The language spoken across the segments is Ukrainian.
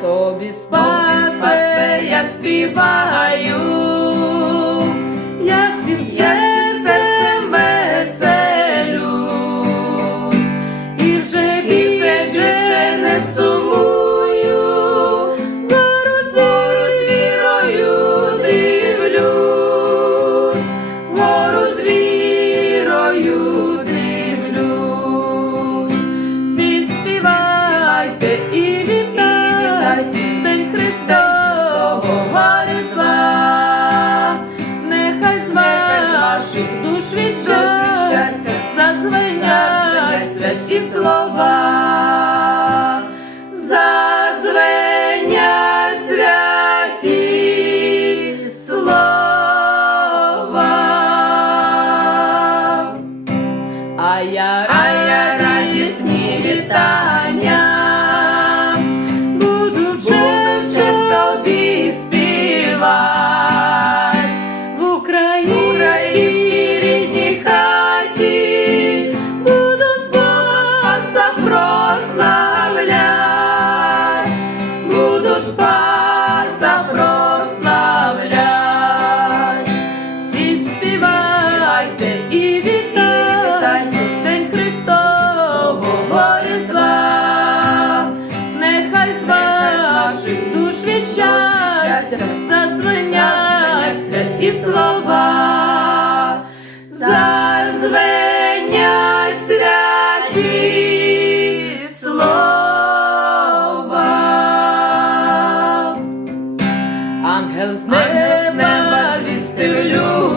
тобі спасе, я співаю, я всім зазвенять святі слова. Зазвенять святі слова. А я, а я радісні вітання спаса прославлять. Всі співайте і вітайте День Христового Різдва. Нехай з ваших душ від щастя зазвенять святі слова. З неба звістив людям,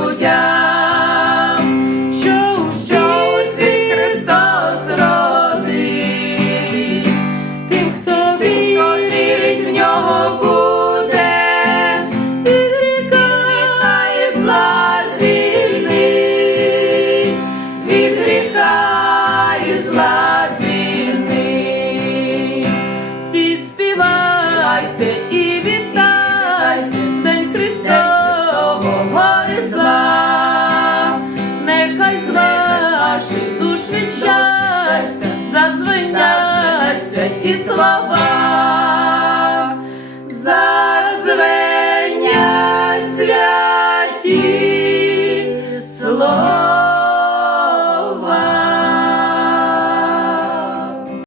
ті слова.